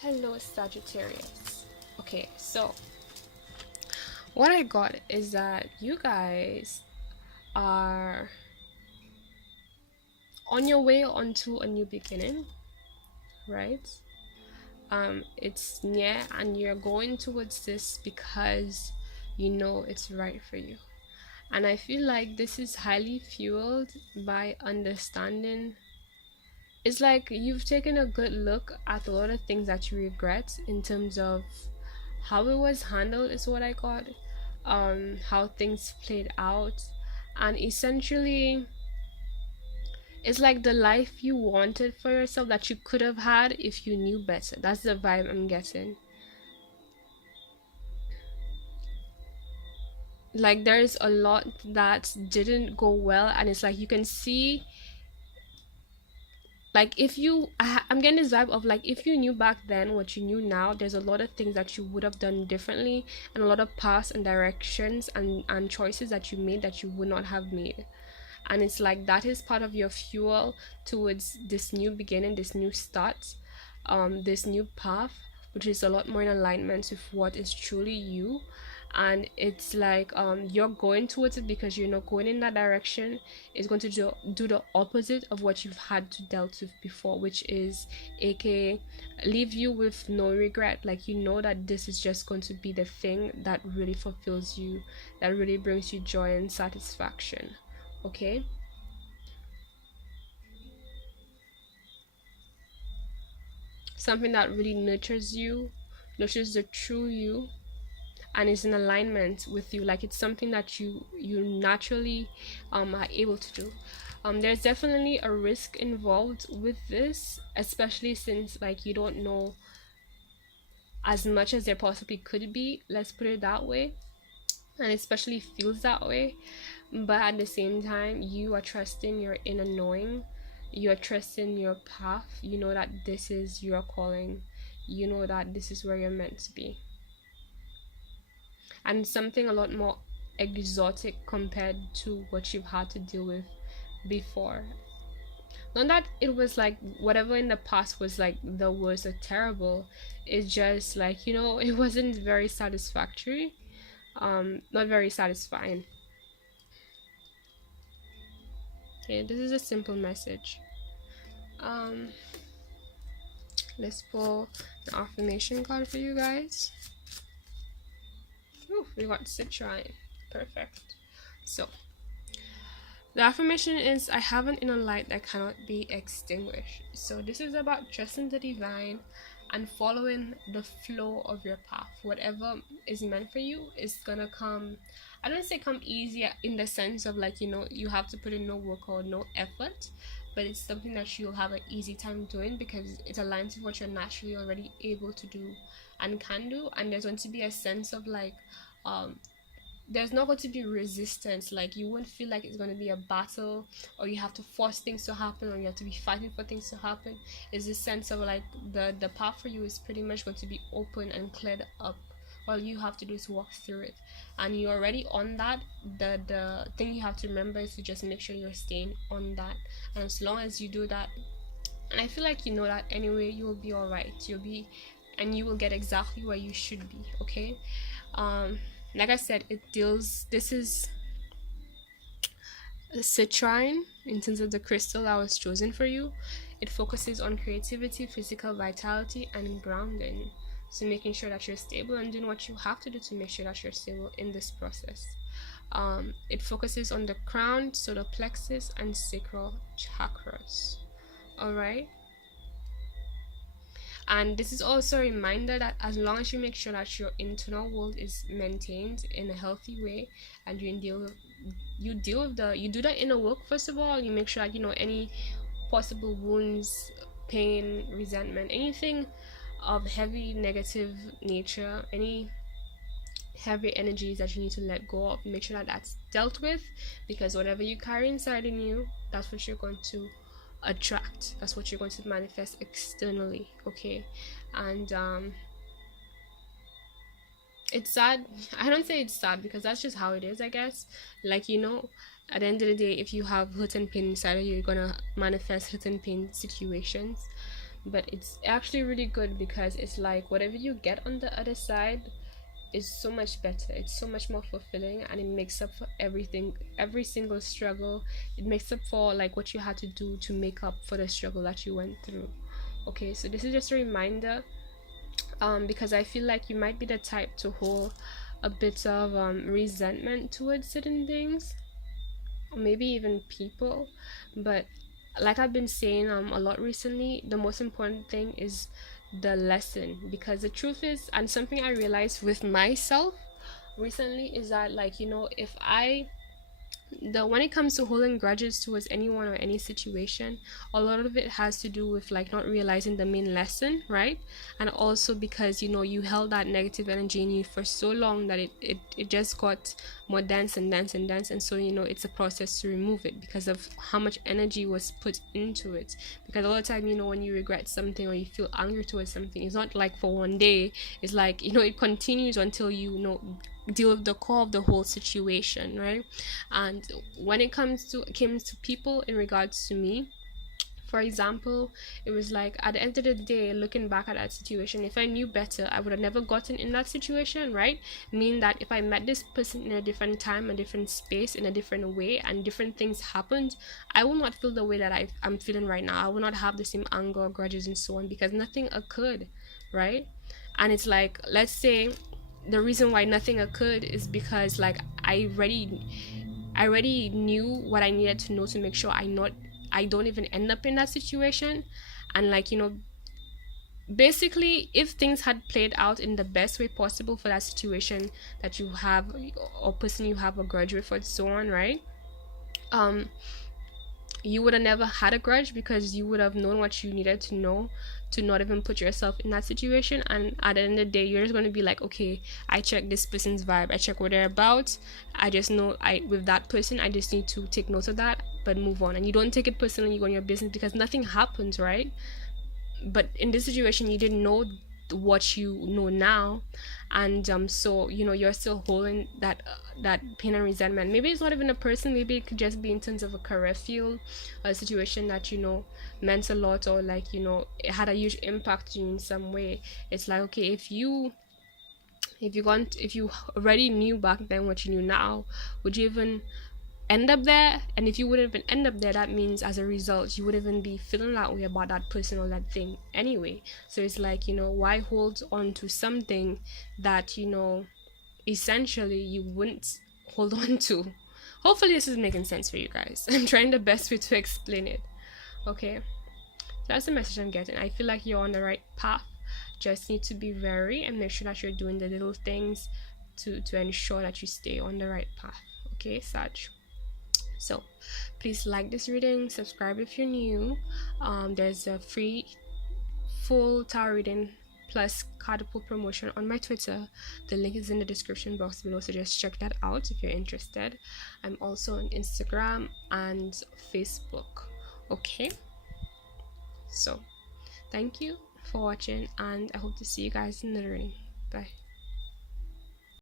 Hello, Sagittarius. Okay, so what I got is that you guys are on your way onto a new beginning, right? It's near and you're going towards this because you know it's right for you. And I feel like this is highly fueled by understanding. It's like you've taken a good look at a lot of things that you regret in terms of how it was handled is what I got, how things played out, and essentially it's like the life you wanted for yourself that you could have had if you knew better. That's the vibe I'm getting. Like there's a lot that didn't go well, and it's like you can see, like if you I'm getting this vibe of like if you knew back then what you knew now, there's a lot of things that you would have done differently, and a lot of paths and directions and choices that you made that you would not have made. And it's like that is part of your fuel towards this new beginning, this new start, this new path, which is a lot more in alignment with what is truly you. And it's like you're going towards it because you're not going in that direction. It's going to do the opposite of what you've had to dealt with before, which is aka leave you with no regret. Like you know that this is just going to be the thing that really fulfills you, that really brings you joy and satisfaction. Okay, something that really nurtures you, nurtures the true you, and is in alignment with you. Like it's something that you naturally are able to do. There's definitely a risk involved with this, especially since like you don't know as much as there possibly could be, let's put it that way, and especially feels that way. But at the same time, you are trusting your inner knowing, you are trusting your path. You know that this is your calling, you know that this is where you're meant to be, and something a lot more exotic compared to what you've had to deal with before. Not that it was like whatever in the past was like the worst or terrible, it's just like, you know, it wasn't very satisfactory, not very satisfying. Okay, this is a simple message. um let's pull an affirmation card for you guys. Ooh, we got Citrine. Perfect. So the affirmation is, I have an inner light that cannot be extinguished. So this is about trusting the divine and following the flow of your path. Whatever is meant for you is gonna come. I don't say come easy in the sense of like, you know, you have to put in no work or no effort, but it's something that you'll have an easy time doing because it aligns with what you're naturally already able to do and can do. And there's going to be a sense of like um there's not going to be resistance. Like you won't feel like it's going to be a battle, or you have to force things to happen, or you have to be fighting for things to happen. It's this sense of like the path for you is pretty much going to be open and cleared up. All you have to do is walk through it, and you're already on that. The thing you have to remember is to just make sure you're staying on that, and as long as you do that, and I feel like you know that anyway, you will be all right. You'll be, and you will get exactly where you should be. Okay. Like I said, it deals, this is a citrine in terms of the crystal that was chosen for you. It focuses on creativity, physical vitality, and grounding. So making sure that you're stable and doing what you have to do to make sure that you're stable in this process. It focuses on the crown, solar plexus, and sacral chakras. All right. And this is also a reminder that as long as you make sure that your internal world is maintained in a healthy way, and you do that inner work. First of all, you make sure that you know any possible wounds, pain, resentment, anything of heavy negative nature, any heavy energies that you need to let go of, make sure that that's dealt with, because whatever you carry inside in you, that's what you're going to attract, that's what you're going to manifest externally. Okay. And it's sad. I don't say it's sad because that's just how it is, I guess. Like, you know, at the end of the day, if you have hurt and pain inside of you, you're gonna manifest hurt and pain situations. but it's actually really good because it's like whatever you get on the other side is so much better. It's so much more fulfilling, and it makes up for everything, every single struggle. It makes up for like what you had to do to make up for the struggle that you went through. Okay, so this is just a reminder, because I feel like you might be the type to hold a bit of resentment towards certain things, or maybe even people. But like I've been saying a lot recently, the most important thing is the lesson, because the truth is, and something I realized with myself recently is that, like, if I the when it comes to holding grudges towards anyone or any situation, a lot of it has to do with like not realizing the main lesson, right? And also because you held that negative energy in you for so long that it just got more dense and dense and dense, and so it's a process to remove it because of how much energy was put into it. Because all the time, when you regret something or you feel angry towards something, it's not like for one day. It's like it continues until deal with the core of the whole situation, right? And when it came to people, in regards to me, for example, it was like at the end of the day, looking back at that situation, if I knew better, I would have never gotten in that situation, right? Meaning that if I met this person in a different time, a different space, in a different way, and different things happened, I will not feel the way that I'm feeling right now. I will not have the same anger, grudges, and so on, because nothing occurred, right? And it's like, let's say the reason why nothing occurred is because like I already knew what I needed to know to make sure I don't even end up in that situation. And like basically, if things had played out in the best way possible for that situation that you have, or person you have a grudge with, or so on, right? um you would have never had a grudge, because you would have known what you needed to know to not even put yourself in that situation. And at the end of the day, you're just going to be like, okay, I check this person's vibe, I check what they're about, I just know with that person, I just need to take note of that, but move on. And you don't take it personally, you go on your business, because nothing happens, right? But in this situation, you didn't know what you know now. And so you're still holding that pain and resentment. Maybe it's not even a person, maybe it could just be in terms of a career field, a situation that meant a lot, or like it had a huge impact on you in some way. It's like, okay, if you already knew back then what you knew now, would you even end up there? And if you wouldn't even end up there, that means as a result you wouldn't even be feeling that way about that person or that thing anyway. So it's like, why hold on to something that essentially you wouldn't hold on to? Hopefully this is making sense for you guys. I'm trying the best way to explain it. Okay, that's the message I'm getting. I feel like you're on the right path. Just need to be wary and make sure that you're doing the little things to ensure that you stay on the right path. Okay, Sag? So please like this reading, subscribe if you're new. There's a free full tarot reading plus card pull promotion on my Twitter. The link is in the description box below, so just check that out if you're interested. I'm also on Instagram and Facebook. Okay, so thank you for watching, and I hope to see you guys in the reading. Bye.